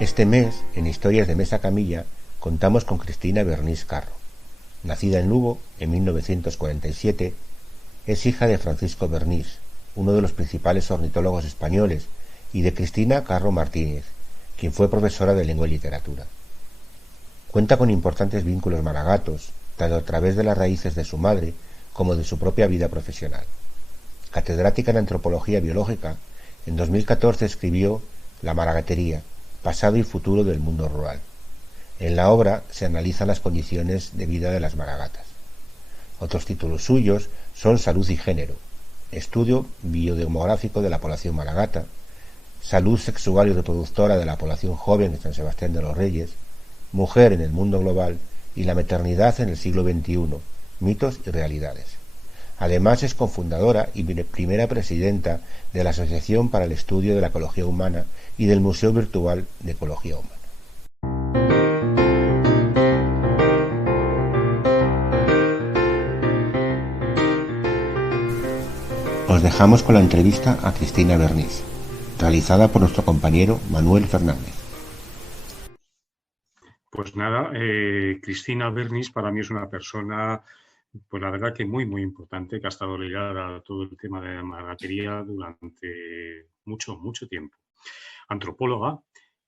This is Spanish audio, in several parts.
Este mes, en Historias de Mesa Camilla, contamos con Cristina Bernís Carro. Nacida en Lugo en 1947, es hija de Francisco Bernís, uno de los principales ornitólogos españoles, y de Cristina Carro Martínez, quien fue profesora de Lengua y Literatura. Cuenta con importantes vínculos maragatos, tanto a través de las raíces de su madre como de su propia vida profesional. Catedrática en Antropología Biológica, en 2014 escribió La maragatería, pasado y futuro del mundo rural. En la obra se analizan las condiciones de vida de las maragatas. Otros títulos suyos son Salud y género, estudio biodemográfico de la población maragata, salud sexual y reproductora de la población joven de San Sebastián de los Reyes, mujer en el mundo global y la maternidad en el siglo XXI, mitos y realidades. Además es cofundadora y primera presidenta de la Asociación para el Estudio de la Ecología Humana y del Museo Virtual de Ecología Humana. Os dejamos con la entrevista a Cristina Bernís, realizada por nuestro compañero Manuel Fernández. Pues nada, Cristina Bernís para mí es una persona, pues la verdad que muy importante, que ha estado ligada a todo el tema de la maragatería durante mucho tiempo. Antropóloga,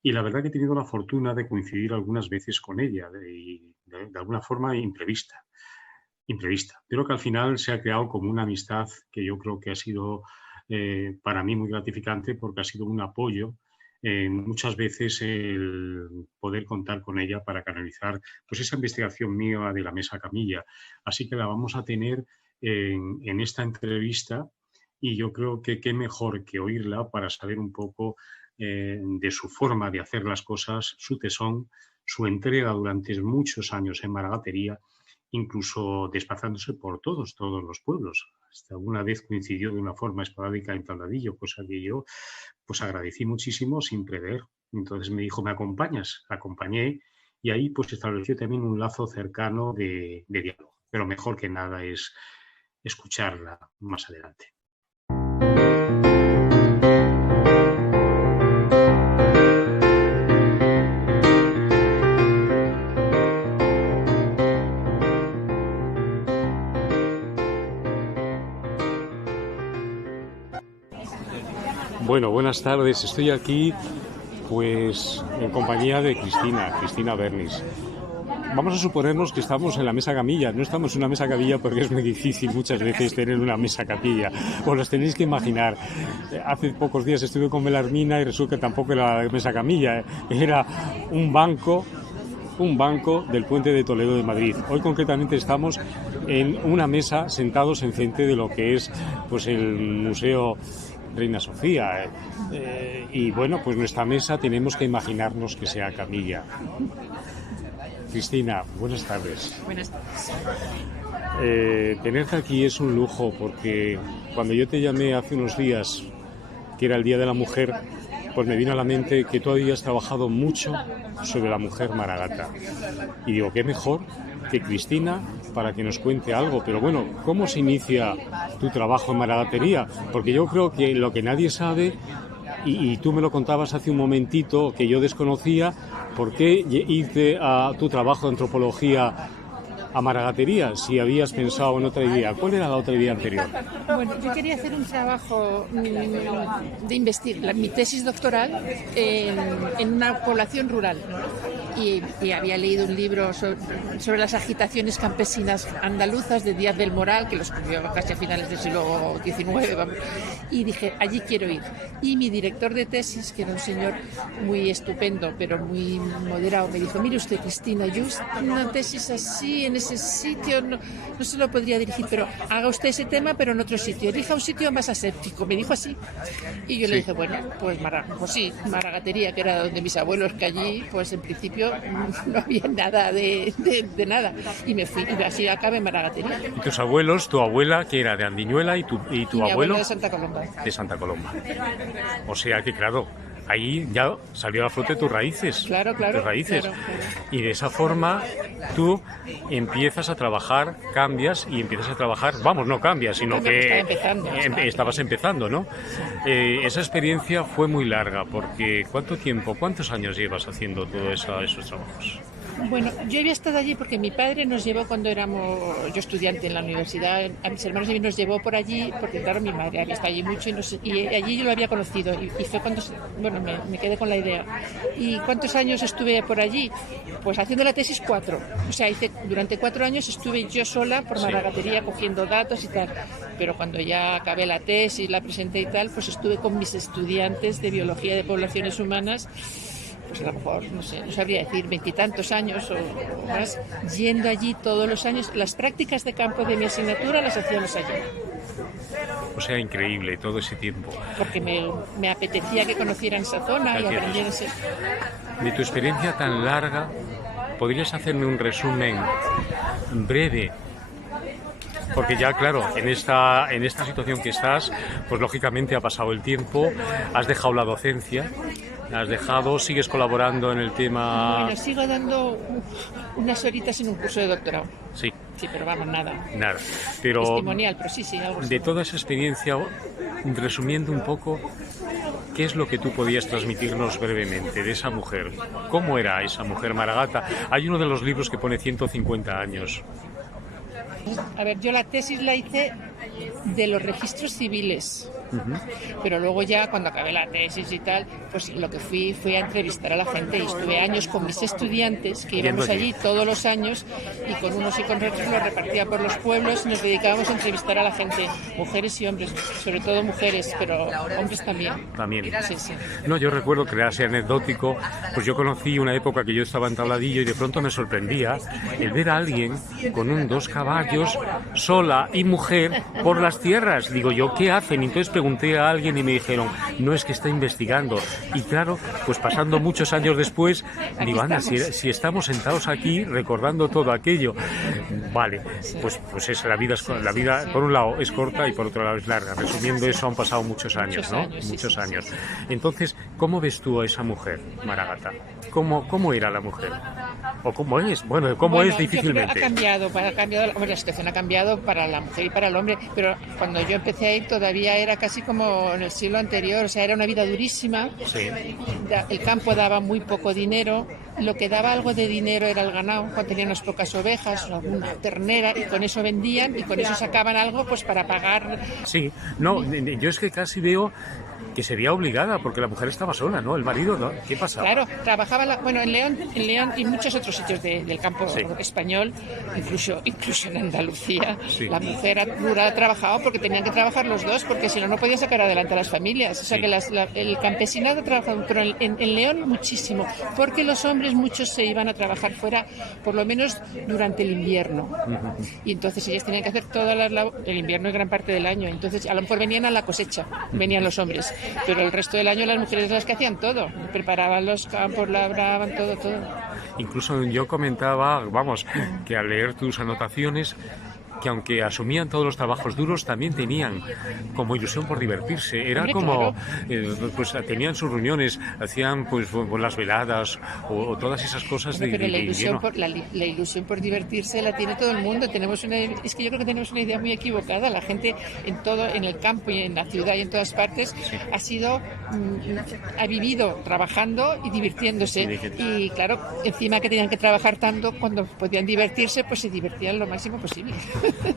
y la verdad que he tenido la fortuna de coincidir algunas veces con ella, de alguna forma imprevista, pero que al final se ha creado como una amistad que yo creo que ha sido para mí muy gratificante, porque ha sido un apoyo muchas veces el poder contar con ella para canalizar pues esa investigación mía de la Mesa Camilla. Así que la vamos a tener en esta entrevista, y yo creo que qué mejor que oírla para saber un poco de su forma de hacer las cosas, su tesón, su entrega durante muchos años en maragatería, incluso desplazándose por todos los pueblos. Hasta alguna vez coincidió de una forma esporádica en Tabladillo, cosa que yo pues agradecí muchísimo sin prever. Entonces me dijo, ¿me acompañas? La acompañé, y ahí pues estableció también un lazo cercano de diálogo. Pero mejor que nada es escucharla más adelante. Bueno, buenas tardes. Estoy aquí pues en compañía de Cristina Bernís. Vamos a suponernos que estamos en la Mesa Camilla. No estamos en una Mesa Camilla porque es muy difícil muchas veces tener una Mesa Camilla. Os los tenéis que imaginar. Hace pocos días estuve con Belarmina y resulta que tampoco era la Mesa Camilla. Era un banco del Puente de Toledo de Madrid. Hoy concretamente estamos en una mesa sentados enfrente de lo que es pues el Museo Reina Sofía, y bueno, pues nuestra mesa tenemos que imaginarnos que sea camilla. Cristina, buenas tardes. Buenas tardes. Tenerte aquí es un lujo, porque cuando yo te llamé hace unos días, que era el Día de la Mujer, pues me vino a la mente que tú habías trabajado mucho sobre la mujer maragata. Y digo, qué mejor que Cristina para que nos cuente algo. Pero bueno, ¿cómo se inicia tu trabajo en maragatería? Porque yo creo que lo que nadie sabe, y tú me lo contabas hace un momentito que yo desconocía, ¿por qué irte a tu trabajo de antropología a maragatería si habías pensado en otra idea? ¿Cuál era la otra idea anterior? Bueno, yo quería hacer un trabajo de investigar, mi tesis doctoral en una población rural. Y había leído un libro sobre las agitaciones campesinas andaluzas de Díaz del Moral, que lo escribió casi a finales del siglo XIX, vamos, y dije, allí quiero ir. Y mi director de tesis, que era un señor muy estupendo, pero muy moderado, me dijo, mire usted, Cristina, yo una tesis así, en ese sitio, no se lo podría dirigir, pero haga usted ese tema, pero en otro sitio, elija un sitio más aséptico, me dijo así. Y yo le dije, bueno, pues sí, maragatería, que era donde mis abuelos, que allí, pues en principio no había nada de nada, y me fui, y así acabé en maragatería. ¿Y tus abuelos, tu abuela, que era de Andiñuela, y tu abuelo? De Santa Colomba. De Santa Colomba. O sea que, claro, ahí ya salió a flote tus raíces. Claro, Tus raíces. claro. Y de esa forma tú empiezas a trabajar, cambias y empiezas a trabajar, vamos, no cambias, sino que estabas empezando, ¿no? Esa experiencia fue muy larga, porque ¿cuántos años llevas haciendo todos esos trabajos? Bueno, yo había estado allí porque mi padre nos llevó cuando éramos, yo estudiante en la universidad, a mis hermanos y a mí nos llevó por allí, porque claro, mi madre había estado allí mucho y allí yo lo había conocido y fue cuando, bueno, me quedé con la idea. ¿Y cuántos años estuve por allí? Pues haciendo la tesis 4, o sea, durante 4 años estuve yo sola por Maragatería cogiendo datos y tal, pero cuando ya acabé la tesis, la presenté y tal, pues estuve con mis estudiantes de Biología de Poblaciones Humanas, pues a lo mejor, no sé, no sabría decir, 20 y tantos años o más, yendo allí todos los años. Las prácticas de campo de mi asignatura las hacíamos allí. O sea, increíble todo ese tiempo. Porque me apetecía que conocieran esa zona y aprendieran ese... De tu experiencia tan larga, ¿podrías hacerme un resumen breve? Porque ya, claro, en esta situación que estás, pues lógicamente ha pasado el tiempo, has dejado la docencia, sigues colaborando en el tema... Bueno, sigo dando unas horitas en un curso de doctorado. Sí. Sí, pero vamos, nada. Nada. Pero testimonial, pero sí, algo así. De toda esa experiencia, resumiendo un poco, ¿qué es lo que tú podías transmitirnos brevemente de esa mujer? ¿Cómo era esa mujer Maragata? Hay uno de los libros que pone 150 años. A ver, yo la tesis la hice de los registros civiles, pero luego ya cuando acabé la tesis y tal, pues lo que fui a entrevistar a la gente y estuve años con mis estudiantes, que íbamos allí todos los años y con unos y con otros los repartía por los pueblos y nos dedicábamos a entrevistar a la gente, mujeres y hombres, sobre todo mujeres, pero hombres también. También. Sí, sí. No, yo recuerdo que era así anecdótico, pues yo conocí una época que yo estaba en Tabladillo y de pronto me sorprendía el ver a alguien con 2 caballos, sola y mujer, por las tierras. Digo yo, ¿qué hacen? Y entonces pregunté a alguien y me dijeron, no, es que está investigando. Y claro, pues pasando muchos años después, digo, anda, si estamos sentados aquí recordando todo aquello. Vale, pues es la vida, por un lado es corta y por otro lado es larga. Resumiendo eso, han pasado muchos años, ¿no? Muchos años. Entonces, ¿cómo ves tú a esa mujer, Maragata? ¿Cómo era la mujer? ¿O cómo es? Bueno, ¿cómo es difícilmente? Ha cambiado, la situación ha cambiado para la mujer y para el hombre, pero cuando yo empecé a ir todavía era casi como en el siglo anterior, o sea, era una vida durísima. Sí. El campo daba muy poco dinero, lo que daba algo de dinero era el ganado, cuando tenían unas pocas ovejas, alguna ternera, y con eso vendían y con eso sacaban algo pues para pagar. Sí, no, yo es que casi veo que sería obligada, porque la mujer estaba sola, ¿no? El marido, ¿no? ¿Qué pasaba? Claro, trabajaba, en León y muchos otros sitios del campo español, incluso en Andalucía, la mujer rural trabajaba porque tenían que trabajar los dos, porque si no, no podían sacar adelante a las familias. O sea que el campesinado trabajaba, pero en León muchísimo, porque los hombres muchos se iban a trabajar fuera, por lo menos durante el invierno. Y entonces ellas tenían que hacer toda el invierno y gran parte del año. Entonces a lo mejor venían a la cosecha, venían los hombres. Pero el resto del año las mujeres son las que hacían todo, preparaban los campos, labraban, todo. Incluso yo comentaba, que al leer tus anotaciones, que aunque asumían todos los trabajos duros, también tenían como ilusión por divertirse. Era como, pues tenían sus reuniones, hacían pues las veladas o todas esas cosas pero la ilusión invierno. La ilusión por divertirse la tiene todo el mundo. Es que yo creo que tenemos una idea muy equivocada. La gente en el campo y en la ciudad y en todas partes ha vivido trabajando y divirtiéndose. Y claro, encima que tenían que trabajar tanto, cuando podían divertirse, pues se divertían lo máximo posible.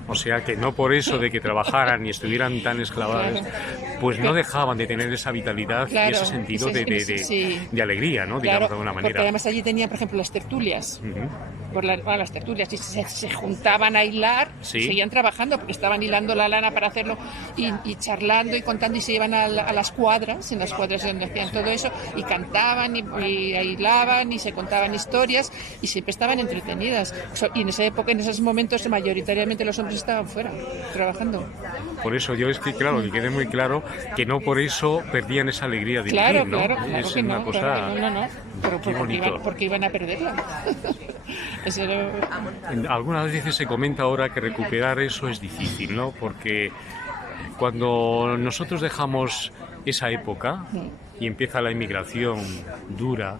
O sea que no por eso de que trabajaran y estuvieran tan esclavadas, pues no dejaban de tener esa vitalidad y ese sentido de alegría, ¿no? Digamos de alguna manera. Porque además allí tenían, por ejemplo, las tertulias. Las tertulias, y se juntaban a hilar, seguían trabajando porque estaban hilando la lana para hacerlo y charlando y contando, y se iban a las cuadras, en las cuadras donde hacían todo eso, y cantaban y hilaban y se contaban historias y siempre estaban entretenidas. Y en esa época, en esos momentos, mayoritariamente los hombres estaban fuera, trabajando. Por eso yo es que, claro, que quede muy claro que no por eso perdían esa alegría de vivir, ¿no? Claro es que una no, cosa... no. Pero porque iban a perderla. Algunas veces se comenta ahora que recuperar eso es difícil, ¿no? Porque cuando nosotros dejamos esa época, y empieza la inmigración dura,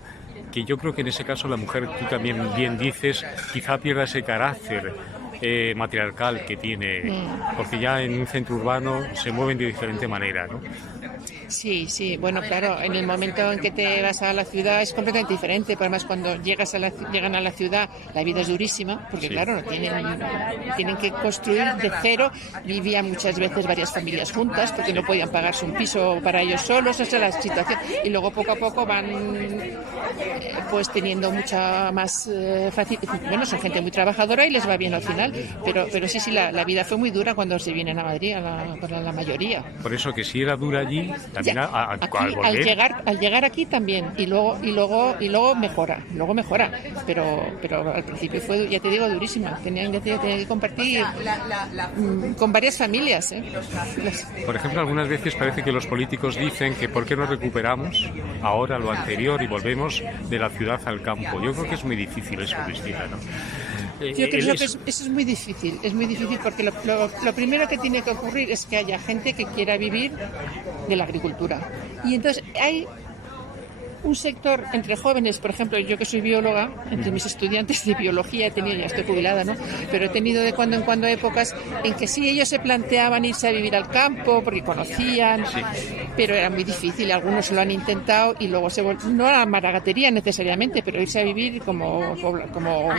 que yo creo que en ese caso la mujer, tú también bien dices, quizá pierda ese carácter matriarcal que tiene, porque ya en un centro urbano se mueven de diferente manera, ¿no? Sí, sí, bueno, claro, en el momento en que te vas a la ciudad es completamente diferente, pero además cuando llegan a la ciudad la vida es durísima, porque sí, claro, tienen que construir de cero, vivían muchas veces varias familias juntas, porque no podían pagarse un piso para ellos solos, esa es la situación, y luego poco a poco van pues teniendo mucha más facilidad, bueno, son gente muy trabajadora y les va bien al final, pero sí, la vida fue muy dura cuando se vienen a Madrid, para la mayoría. Por eso que si era dura allí, también aquí, al llegar aquí también y luego mejora, pero al principio fue, ya te digo, durísima. Tenían que compartir con varias familias, ¿eh? Por ejemplo, algunas veces parece que los políticos dicen que por qué no recuperamos ahora lo anterior y volvemos de la ciudad al campo. Yo creo que es muy difícil eso, Cristina, ¿no? Yo creo que eso es muy difícil porque lo primero que tiene que ocurrir es que haya gente que quiera vivir de la agricultura. Y entonces hay un sector entre jóvenes, por ejemplo, yo que soy bióloga, entre mis estudiantes de biología ya estoy jubilada, ¿no? Pero he tenido de cuando en cuando épocas en que sí, ellos se planteaban irse a vivir al campo porque conocían, sí, pero era muy difícil, algunos lo han intentado y luego no a la maragatería necesariamente, pero irse a vivir como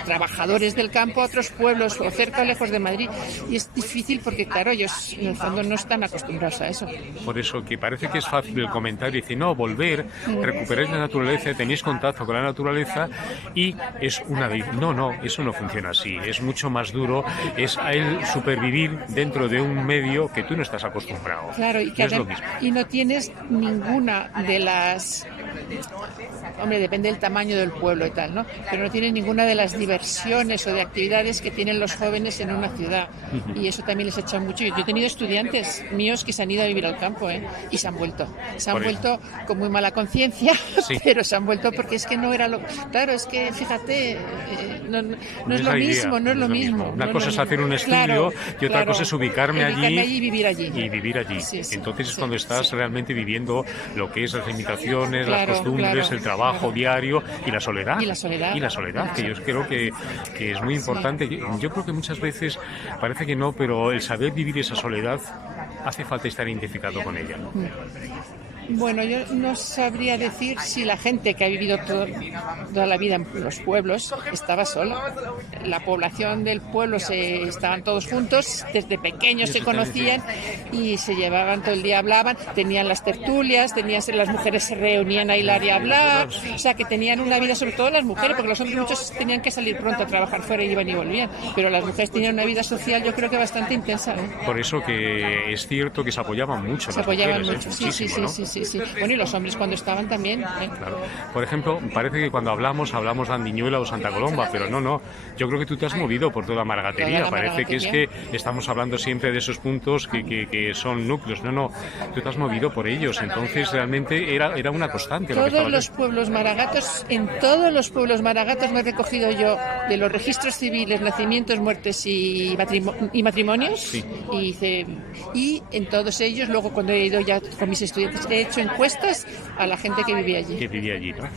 trabajadores del campo a otros pueblos o cerca o lejos de Madrid, y es difícil porque claro, ellos en el fondo no están acostumbrados a eso. Por eso que parece que es fácil el comentario, dice, no, volver, recuperar la naturaleza, tenéis contacto con la naturaleza y es una... No, eso no funciona así, es mucho más duro, es el supervivir dentro de un medio que tú no estás acostumbrado. Claro, y, y no tienes ninguna de las... Hombre, depende del tamaño del pueblo y tal, ¿no? Pero no tienes ninguna de las diversiones o de actividades que tienen los jóvenes en una ciudad. Y eso también les echa mucho. Yo he tenido estudiantes míos que se han ido a vivir al campo, y se han vuelto. Se han vuelto con muy mala conciencia, sí, pero se han vuelto porque es que no era lo... Claro, es que, fíjate, no es lo mismo, no es lo mismo. Una cosa es hacer un estudio y otra cosa es ubicarme allí y vivir allí. Sí, entonces es cuando estás realmente viviendo lo que es las limitaciones, las costumbres, el trabajo diario y la soledad. Y la soledad, que yo creo que es muy importante. Sí. Yo creo que muchas veces parece que no, pero el saber vivir esa soledad hace falta estar identificado con ella, ¿no? Bueno, yo no sabría decir si la gente que ha vivido toda la vida en los pueblos estaba sola. La población del pueblo estaban todos juntos, desde pequeños se conocían y se llevaban todo el día, hablaban, tenían las tertulias, las mujeres se reunían a hilar y a hablar, o sea que tenían una vida, sobre todo las mujeres, porque los hombres muchos tenían que salir pronto a trabajar fuera y iban y volvían, pero las mujeres tenían una vida social, yo creo que bastante intensa, ¿eh? Por eso que es cierto que se apoyaban mucho. Se apoyaban mucho, sí. Bueno, y los hombres cuando estaban también, ¿eh? Claro. Por ejemplo, parece que cuando hablamos de Andiñuela o Santa Colomba, pero no. Yo creo que tú te has movido por toda Maragatería. Parece que es que estamos hablando siempre de esos puntos que son núcleos. No. Tú te has movido por ellos. Entonces, realmente era una constante. Todos los pueblos maragatos, en todos los pueblos maragatos me he recogido yo de los registros civiles, nacimientos, muertes y matrimonios. Sí. Y en todos ellos, luego cuando he ido ya con mis estudiantes, he hecho encuestas a la gente que vivía allí. ¿No?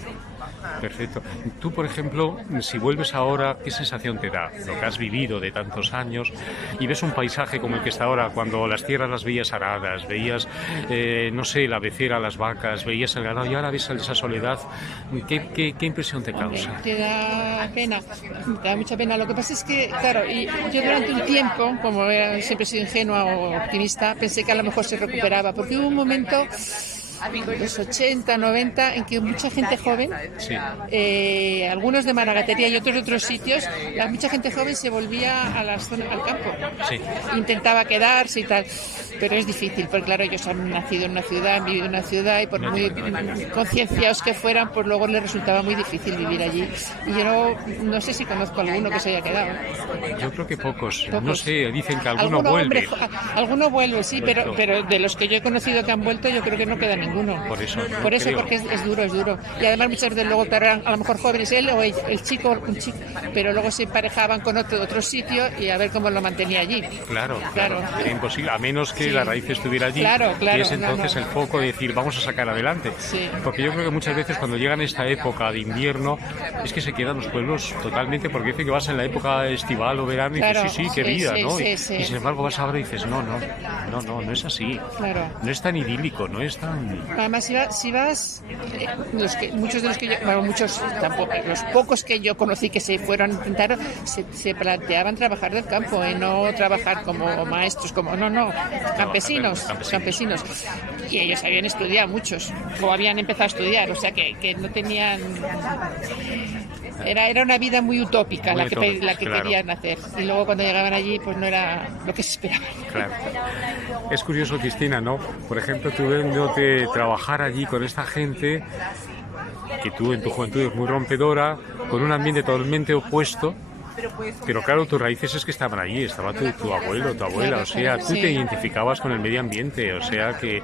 Perfecto. Tú, por ejemplo, si vuelves ahora, ¿qué sensación te da? Lo que has vivido de tantos años y ves un paisaje como el que está ahora, cuando las tierras las veías aradas, veías, la becera, las vacas, veías el ganado y ahora ves esa soledad, ¿qué impresión te causa? Te da pena, te da mucha pena. Lo que pasa es que, claro, y yo durante un tiempo, como siempre he sido ingenua o optimista, pensé que a lo mejor se recuperaba, porque hubo un momento... los 80, 90, en que mucha gente joven, sí, algunos de Maragatería y otros de otros sitios, mucha gente joven se volvía a la zona, al campo, sí, intentaba quedarse y tal, pero es difícil, porque claro, ellos han nacido en una ciudad, han vivido en una ciudad y por muy concienciados que fueran, pues luego les resultaba muy difícil vivir allí. Y yo no sé si conozco a alguno que se haya quedado. Yo creo que pocos. No sé, dicen que alguno vuelve. Alguno vuelve, sí, pero de los que yo he conocido que han vuelto, yo creo que no queda ninguno. ninguno. Por eso, Porque es duro. Y además muchas veces luego eran a lo mejor jóvenes, él o el chico, un chico, pero luego se emparejaban con otro sitio y a ver cómo lo mantenía allí. Claro. Era imposible, a menos que la raíz estuviera allí. Claro. Y es entonces el foco de decir, vamos a sacar adelante. Sí. Porque yo creo que muchas veces cuando llegan esta época de invierno, es que se quedan los pueblos totalmente, porque dice que vas en la época estival o verano y dices, sí, qué vida, ¿no? Y sin embargo vas ahora y dices, no es así. Claro. No es tan idílico, no es tan... Además, si vas, muchos de los que yo, muchos tampoco, los pocos que yo conocí que se fueron a intentar, se planteaban trabajar del campo, no trabajar como maestros, campesinos. Y ellos habían estudiado, muchos, o habían empezado a estudiar, o sea que no tenían... Era una vida muy utópica la que querían hacer. Y luego cuando llegaban allí, pues no era lo que se esperaba. Claro. Es curioso, Cristina, ¿no? Por ejemplo, tú viéndote trabajar allí con esta gente, que tú en tu juventud es muy rompedora, con un ambiente totalmente opuesto. Pero claro, tus raíces es que estaban allí, estaba tu abuelo, tu abuela, o sea, tú te identificabas con el medio ambiente, o sea, que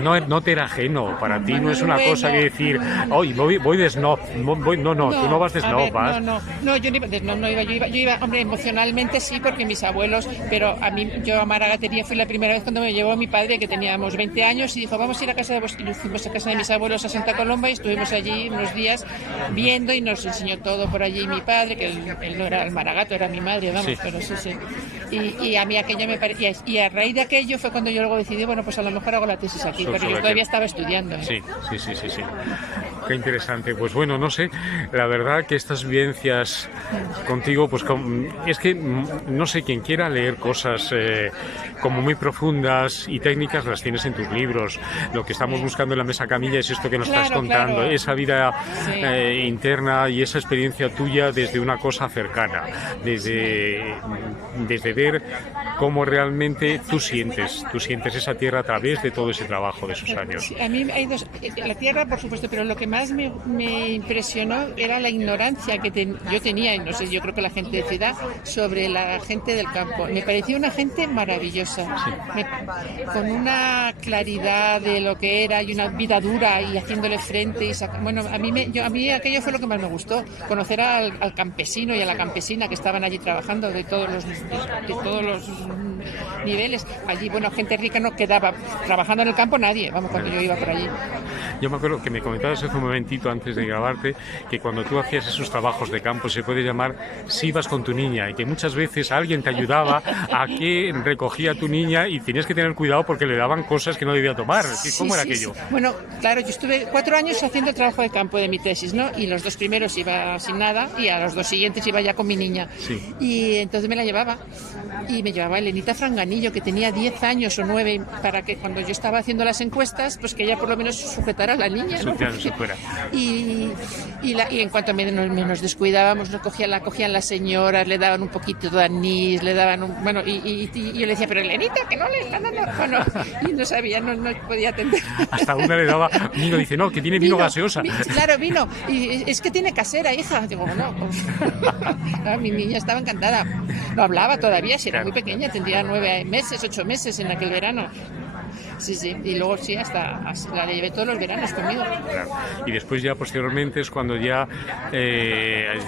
no te era ajeno, para ti no es una cosa que decir, voy de snob, tú no vas de snob, vas... No, yo de snob no iba, yo iba, hombre, emocionalmente sí, porque mis abuelos, pero yo a Maragatería fui la primera vez cuando me llevó mi padre, que teníamos 20 años, y dijo, vamos a ir a casa y fuimos a casa de mis abuelos a Santa Colomba y estuvimos allí unos días viendo y nos enseñó todo por allí mi padre, que él no era el Maragato, era mi madre, vamos, sí. Pero sí. Y a mí aquello me parecía... Y a raíz de aquello fue cuando yo luego decidí, bueno, pues a lo mejor hago la tesis aquí, pero yo todavía estaba estudiando. Sí. Qué interesante. Pues bueno, no sé, la verdad que estas vivencias contigo, pues es que no sé, quien quiera leer cosas como muy profundas y técnicas las tienes en tus libros. Lo que estamos buscando en la mesa camilla es esto que nos estás contando, esa vida interna y esa experiencia tuya desde una cosa cercana, desde ver cómo realmente tú sientes esa tierra a través de todo ese trabajo de esos años. Sí, a mí hay dos, la tierra por supuesto, pero lo que más me impresionó era la ignorancia que yo tenía, y no sé, yo creo que la gente de ciudad, sobre la gente del campo. Me pareció una gente maravillosa, con una claridad de lo que era y una vida dura y haciéndole frente y bueno, a mí aquello fue lo que más me gustó, conocer al campesino y a la campesina que estaban allí trabajando de todos los niveles. Allí, bueno, gente rica no quedaba trabajando en el campo, nadie, vamos, cuando yo iba por allí. Yo me acuerdo que me comentabas hace un momentito antes de grabarte que cuando tú hacías esos trabajos de campo se puede llamar si ibas con tu niña, y que muchas veces alguien te ayudaba a que recogía a tu niña y tenías que tener cuidado porque le daban cosas que no debía tomar. ¿Cómo era aquello? Bueno, claro, yo estuve 4 años haciendo el trabajo de campo de mi tesis, ¿no? Y los 2 primeros iba sin nada y a los 2 siguientes iba ya con mi niña. Sí. Y entonces me la llevaba. Y me llevaba Elenita Franganillo, que tenía 10 años o 9, para que cuando yo estaba haciendo las encuestas, pues que ella por lo menos sujetara a la niña, ¿no? Y en cuanto menos descuidábamos, la cogían las señoras, le daban un poquito de anís, le daban y yo le decía, pero Elenita, que no le están dando, bueno, y no sabía, no podía atender. Hasta una le daba vino, dice, no, que tiene vino gaseosa. Claro, vino, y es que tiene casera, hija. Digo, no, pues, mi niña estaba encantada. No hablaba todavía, si era muy pequeña, tendría 9 meses, 8 meses en aquel verano. Sí, y luego sí, hasta la llevé todos los veranos conmigo. Claro. Y después ya posteriormente es cuando ya,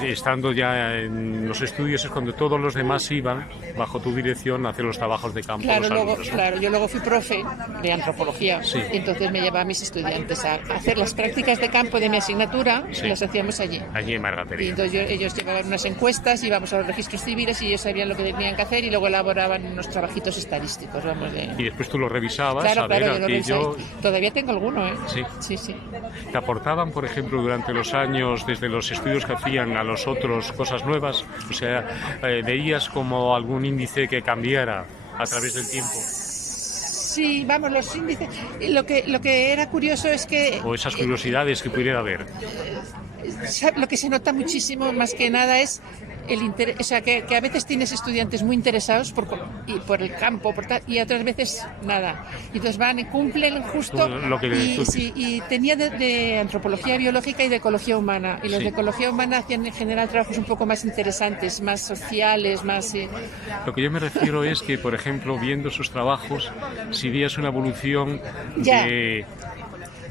estando ya en los estudios, es cuando todos los demás iban bajo tu dirección a hacer los trabajos de campo. Claro, yo luego fui profe de antropología, y entonces me llevaba a mis estudiantes a hacer las prácticas de campo de mi asignatura, las hacíamos allí. Allí en Maragatería. Y entonces ellos llevaban unas encuestas, íbamos a los registros civiles y ellos sabían lo que tenían que hacer y luego elaboraban unos trabajitos estadísticos. Y después tú lo revisabas. Claro, yo todavía tengo alguno, ¿eh? Sí. ¿Te aportaban, por ejemplo, durante los años, desde los estudios que hacían a los otros, cosas nuevas? O sea, ¿veías como algún índice que cambiara a través del tiempo? Sí, vamos, los índices. Lo que era curioso es que... O esas curiosidades que pudiera haber. Lo que se nota muchísimo, más que nada, es el interés, o sea, que a veces tienes estudiantes muy interesados por el campo, y otras veces nada. Y entonces van y cumplen justo. Y tenía de antropología biológica y de ecología humana. Y los de ecología humana hacían en general trabajos un poco más interesantes, más sociales, más... Lo que yo me refiero es que, por ejemplo, viendo sus trabajos, si veías una evolución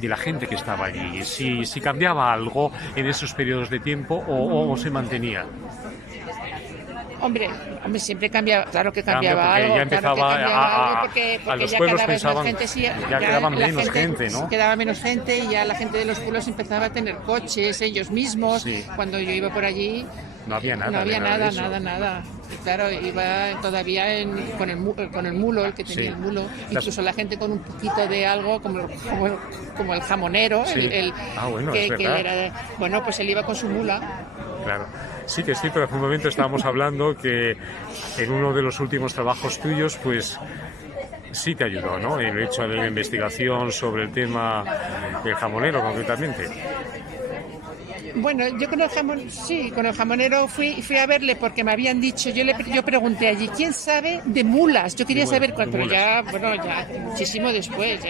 de la gente que estaba allí, si cambiaba algo en esos periodos de tiempo o se mantenía. Hombre, siempre cambiaba, claro que cambiaba algo. Ya empezaba porque a los ya pueblos cada vez más pensaban, gente, sí, ya quedaba menos gente, ¿no? Quedaba menos gente y ya la gente de los pueblos empezaba a tener coches ellos mismos. Sí. Cuando yo iba por allí, no había nada. No había nada. nada. Y claro, iba todavía con el mulo, el que tenía el mulo. Incluso la gente con un poquito de algo, como el jamonero, sí. que era, bueno, pues él iba con su mula. Claro. Sí que sí, pero hace un momento estábamos hablando que en uno de los últimos trabajos tuyos, pues sí te ayudó, ¿no? El hecho de la investigación sobre el tema del jamonero, concretamente. Bueno, yo con el jamonero fui a verle porque me habían dicho, yo pregunté allí, ¿quién sabe de mulas? Yo quería saber cuál, pero ya muchísimo después,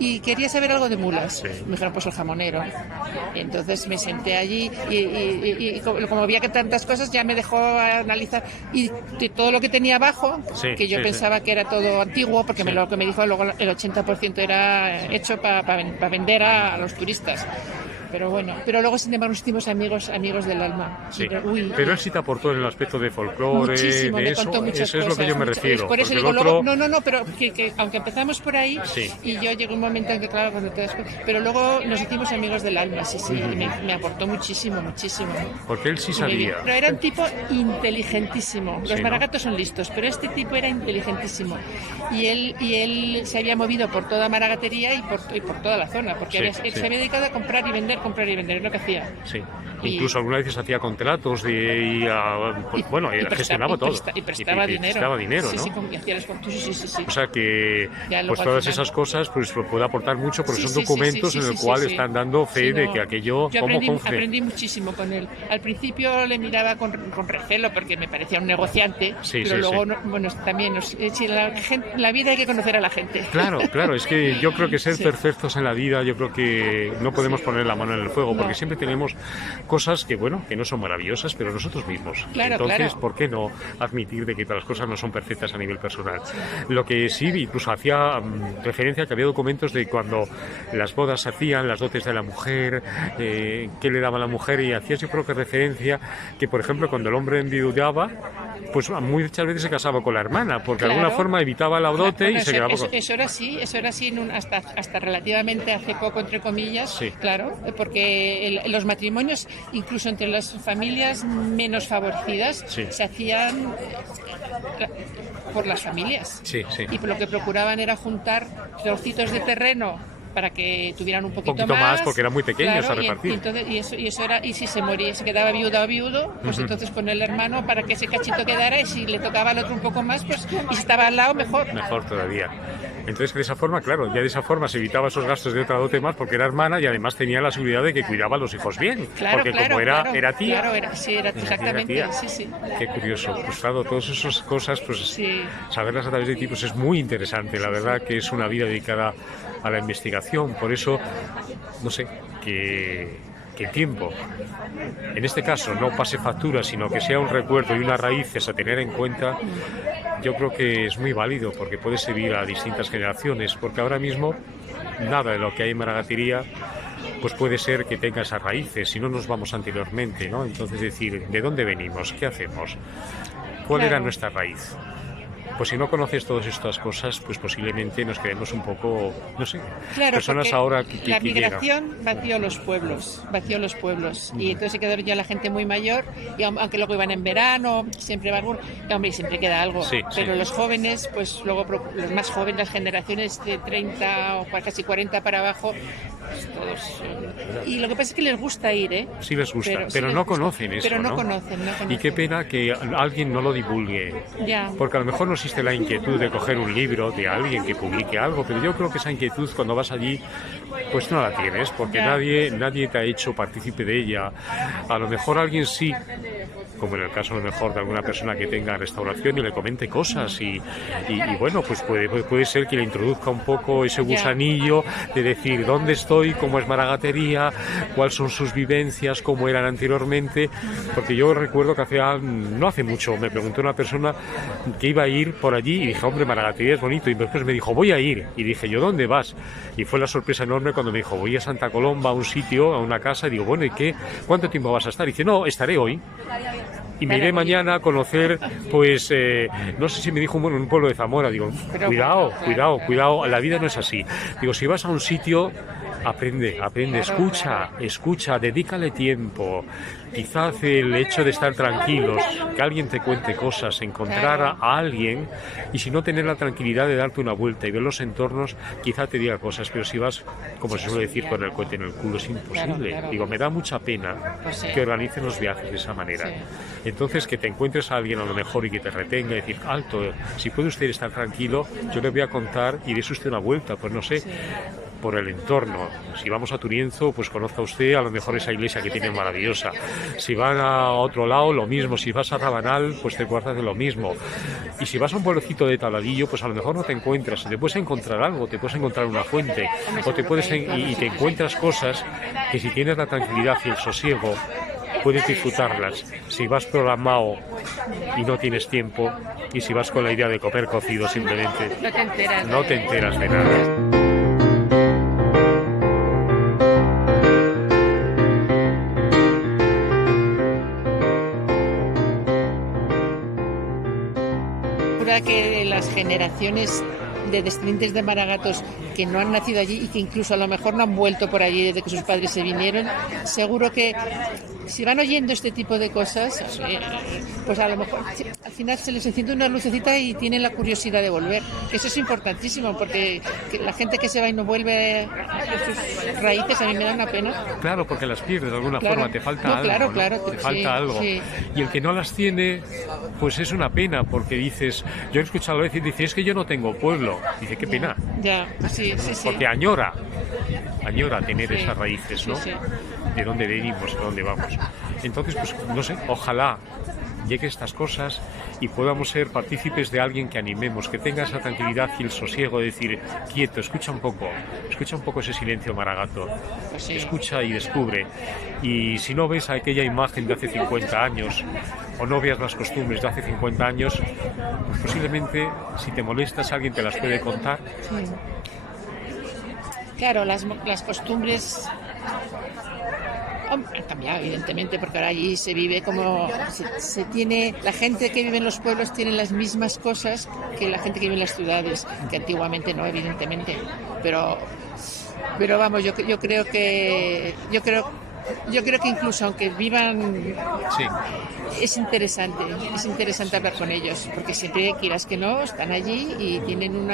y quería saber algo de mulas. Sí. Me dijeron, pues el jamonero. Y entonces me senté allí y como había que tantas cosas, ya me dejó analizar y todo lo que tenía abajo, que yo pensaba que era todo antiguo, porque lo que me dijo luego el 80% era hecho para vender a los turistas. Pero bueno, luego sin embargo nos hicimos amigos del alma. Sí. Pero él sí te aportó en el aspecto de folclore, muchísimo, de me eso, contó muchas eso cosas. Es lo que yo me refiero. Por eso digo, otro... luego, pero que aunque empezamos por ahí, y yo llegó un momento en que, claro, cuando te das cuenta, pero luego nos hicimos amigos del alma, y me aportó muchísimo. Porque él sí sabía. Pero era un tipo inteligentísimo. Los maragatos son listos, pero este tipo era inteligentísimo. Y él se había movido por toda Maragatería y por toda la zona, porque se había dedicado a comprar y vender, es lo que hacía. Sí. Incluso algunas veces hacía contratos gestionaba todo. Y prestaba dinero. Prestaba dinero, sí, ¿no? Y hacía los sí. O sea que pues todas esas cosas pues puede aportar mucho porque son documentos en el cual están dando fe de que aquello... Yo aprendí muchísimo con él. Al principio le miraba con recelo porque me parecía un negociante, pero luego también la vida hay que conocer a la gente. Claro, es que yo creo que ser perfectos en la vida, yo creo que no podemos poner la mano en el fuego, porque siempre tenemos cosas que no son maravillosas, pero nosotros mismos. Entonces, ¿por qué no admitir de que todas las cosas no son perfectas a nivel personal? Lo que sí, incluso hacía referencia a que había documentos de cuando las bodas se hacían, las dotes de la mujer, qué le daba a la mujer, y hacías yo creo que referencia que, por ejemplo, cuando el hombre enviudaba, pues muchas veces se casaba con la hermana, porque de alguna forma evitaba la dote y se quedaba con... Eso era así hasta relativamente hace poco, entre comillas, claro, porque los matrimonios, incluso entre las familias menos favorecidas, se hacían por las familias. Y por lo que procuraban era juntar trocitos de terreno para que tuvieran un poquito más, porque eran muy pequeños a repartir. Y eso era, y si se moría, se quedaba viuda o viudo, pues entonces con el hermano para que ese cachito quedara, y si le tocaba al otro un poco más, pues y si estaba al lado, mejor todavía. Entonces, de esa forma, claro, ya de esa forma se evitaba esos gastos de otra dote más, porque era hermana y además tenía la seguridad de que cuidaba a los hijos bien, porque como era tía... Claro, exactamente, tía. Sí. Qué curioso. Pues claro, todas esas cosas, pues saberlas a través de ti, pues es muy interesante. La verdad que es una vida dedicada a la investigación. Por eso, no sé, que el tiempo, en este caso, no pase factura, sino que sea un recuerdo y unas raíces a tener en cuenta, yo creo que es muy válido, porque puede servir a distintas generaciones, porque ahora mismo nada de lo que hay en Maragatería pues puede ser que tenga esas raíces, si no nos vamos anteriormente, ¿no? Entonces decir, ¿de dónde venimos? ¿Qué hacemos? ¿Cuál era nuestra raíz? Pues si no conoces todas estas cosas, pues posiblemente nos quedemos un poco, no sé, personas ahora que la migración vació los pueblos, y entonces se quedó ya la gente muy mayor, y aunque luego iban en verano, siempre van, hombre, siempre queda algo, pero los jóvenes, pues luego los más jóvenes, las generaciones de 30 o casi 40 para abajo, pues todos, y lo que pasa es que les gusta ir, Sí les gusta, pero no conocen eso, pero no conocen. Y qué pena que alguien no lo divulgue, porque a lo mejor no existe la inquietud de coger un libro de alguien que publique algo, pero yo creo que esa inquietud cuando vas allí pues no la tienes, porque nadie te ha hecho partícipe de ella. A lo mejor alguien sí, como en el caso a lo mejor de alguna persona que tenga restauración y le comente cosas y bueno, pues puede ser que le introduzca un poco ese gusanillo de decir dónde estoy, cómo es Maragatería, cuáles son sus vivencias, cómo eran anteriormente, porque yo recuerdo que no hace mucho me preguntó una persona que iba a ir por allí y dije, hombre, Maragatería es bonito, y después me dijo, voy a ir, y dije yo, ¿dónde vas? Y fue la sorpresa enorme cuando me dijo, voy a Santa Colomba, a un sitio, a una casa, y digo, bueno, ¿y qué? ¿Cuánto tiempo vas a estar? Y dice, no, estaré hoy. Y me iré mañana a conocer, pues, no sé si me dijo un pueblo de Zamora. Digo, cuidado, la vida no es así. Digo, si vas a un sitio, aprende, escucha, dedícale tiempo. Quizás el hecho de estar tranquilos, que alguien te cuente cosas, encontrar a alguien, y si no tener la tranquilidad de darte una vuelta y ver los entornos, quizá te diga cosas, pero si vas, como se suele decir, con el cohete en el culo, es imposible. Digo, me da mucha pena que organicen los viajes de esa manera. Entonces, que te encuentres a alguien a lo mejor y que te retenga y decir, alto, si puede usted estar tranquilo, yo le voy a contar y dése usted una vuelta, pues no sé, por el entorno. Si vamos a Turienzo, pues conozca usted a lo mejor esa iglesia que tiene maravillosa. Si van a otro lado, lo mismo. Si vas a Rabanal, pues te acuerdas de lo mismo. Y si vas a un pueblecito de Tabladillo, pues a lo mejor no te encuentras. Te puedes encontrar algo, te puedes encontrar una fuente, o te encuentras cosas que si tienes la tranquilidad y el sosiego, puedes disfrutarlas. Si vas programado y no tienes tiempo, y si vas con la idea de comer cocido simplemente, no te enteras de nada. Que las generaciones de descendientes de maragatos que no han nacido allí y que incluso a lo mejor no han vuelto por allí desde que sus padres se vinieron, seguro que si van oyendo este tipo de cosas, pues a lo mejor al final se les enciende una lucecita y tienen la curiosidad de volver. Eso es importantísimo, porque la gente que se va y no vuelve a sus raíces, a mí me da una pena. Claro, porque las pierdes de alguna forma, te falta algo. Te falta algo. Sí. Y el que no las tiene, pues es una pena, porque dices, yo he escuchado a veces, dice, es que yo no tengo pueblo. Dice, qué pena. Sí. Porque añora tener esas raíces, ¿no? Sí. De dónde venimos, a dónde vamos. Entonces, pues no sé, ojalá llegue estas cosas y podamos ser partícipes de alguien que animemos, que tenga esa tranquilidad y el sosiego de decir, quieto, escucha un poco ese silencio maragato, escucha y descubre. Y si no ves aquella imagen de hace 50 años o no veas las costumbres de hace 50 años, pues posiblemente si te molestas alguien te las puede contar. Sí. Claro, las costumbres han cambiado, evidentemente, porque ahora allí se vive como se tiene, la gente que vive en los pueblos tiene las mismas cosas que la gente que vive en las ciudades, que antiguamente no, evidentemente, pero vamos, yo creo que incluso aunque vivan, es interesante hablar con ellos, porque siempre, quieras que no, están allí y tienen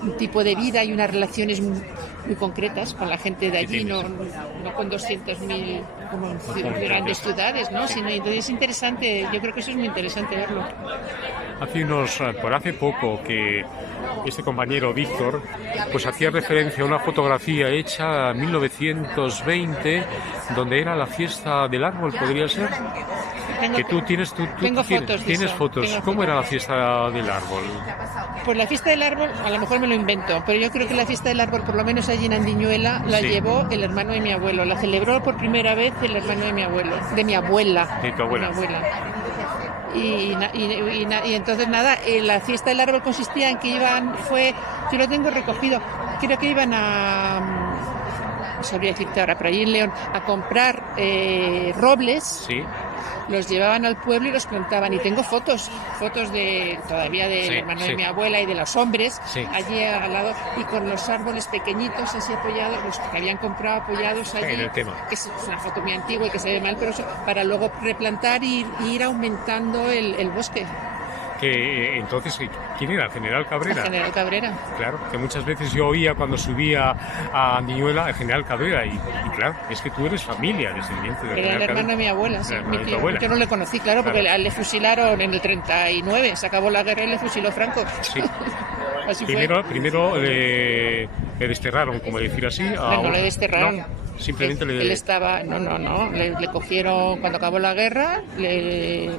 un tipo de vida y unas relaciones muy concretas con la gente de allí, no con 200.000 como en grandes ciudades, ¿no? Entonces es interesante, yo creo que eso es muy interesante verlo. Hace poco que este compañero Víctor pues hacía referencia a una fotografía hecha en 1920 donde era la fiesta del árbol, ¿podría ser? Tengo fotos. ¿Tienes fotos? ¿Cómo era la fiesta del árbol? Pues la fiesta del árbol, a lo mejor me lo invento, pero yo creo que la fiesta del árbol, por lo menos allí en Andiñuela, la llevó el hermano de mi abuelo. La celebró por primera vez el hermano de mi abuelo, de mi abuela. De tu abuela. De mi abuela. Y entonces nada, la fiesta del árbol consistía en que yo lo tengo recogido, creo que iban no sabría decirte ahora, pero allí en León, a comprar robles. Sí. Los llevaban al pueblo y los plantaban, y tengo fotos todavía del hermano de mi abuela y de los hombres allí al lado, y con los árboles pequeñitos así apoyados, los que habían comprado apoyados allí, que es una foto muy antigua y que se ve mal, pero eso, para luego replantar y ir aumentando el bosque. Entonces, ¿quién era? ¿El general Cabrera? El general Cabrera. Claro, que muchas veces yo oía cuando subía a Andiñuela el general Cabrera, y claro, es que tú eres familia, descendiente del general Cabrera. Era el hermano de mi abuela, sí, mi tío. Yo no le conocí, claro, porque le fusilaron en el 39, se acabó la guerra y le fusiló Franco. Sí. Así primero le desterraron, como decir así. No le desterraron. No. Simplemente él estaba, no, le cogieron cuando acabó la guerra, le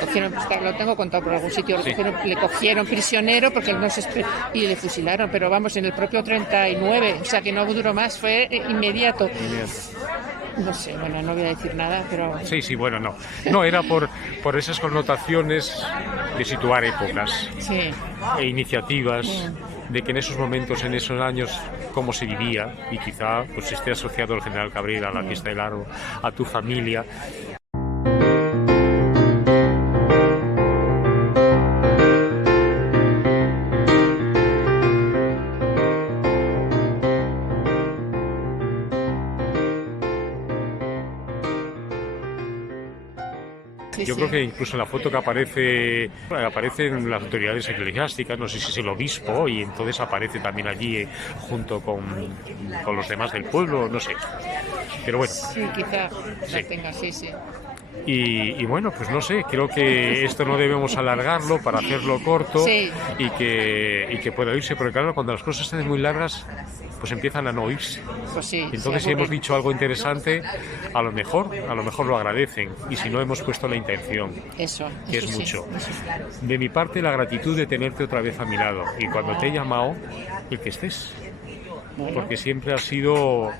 cogieron, lo tengo contado por algún sitio, le cogieron prisionero porque él no se y le fusilaron, pero vamos, en el propio 39, o sea que no duró más, fue inmediato. No sé, bueno, no voy a decir nada, pero... Sí, bueno, no. No, era por esas connotaciones de situar épocas e iniciativas, de que en esos momentos, en esos años, cómo se vivía, y quizá pues esté asociado el general Cabrera a la fiesta del Aro, a tu familia. Yo creo que incluso en la foto que aparecen las autoridades eclesiásticas, no sé si es el obispo, y entonces aparece también allí junto con los demás del pueblo, no sé. Pero bueno. Sí, quizá la tenga, sí. Y bueno, pues no sé, creo que esto no debemos alargarlo para hacerlo corto y que pueda oírse, porque claro, cuando las cosas están muy largas, pues empiezan a no oírse. Pues sí, entonces, si hemos dicho algo interesante, a lo mejor lo agradecen, y si no hemos puesto la intención, que es mucho. De mi parte, la gratitud de tenerte otra vez a mi lado, y cuando te he llamado, el que estés, porque siempre has sido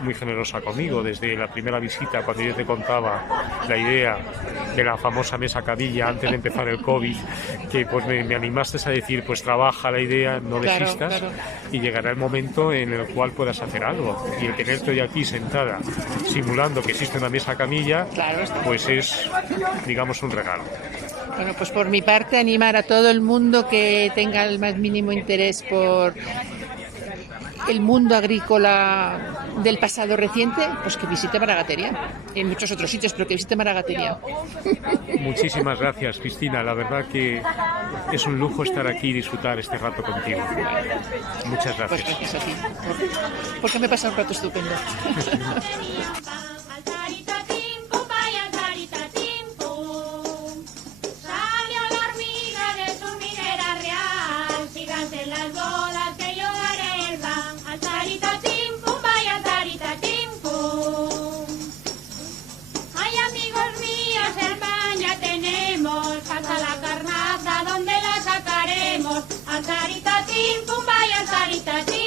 muy generosa conmigo, desde la primera visita, cuando yo te contaba la idea de la famosa mesa cadilla antes de empezar el COVID, que pues me animaste a decir, pues trabaja la idea, no desistas, y llegará el momento en el cual puedas hacer algo, y el tenerte hoy aquí sentada simulando que existe una mesa camilla, pues es, digamos, un regalo. Bueno, pues por mi parte, animar a todo el mundo que tenga el más mínimo interés por el mundo agrícola del pasado reciente, pues que visite Maragatería, en muchos otros sitios, pero que visite Maragatería. Muchísimas gracias, Cristina, la verdad que es un lujo estar aquí y disfrutar este rato contigo. Muchas gracias. Pues gracias a ti, porque me pasa un rato estupendo. Alzarita, tim, pum, vaya, alzarita, tim.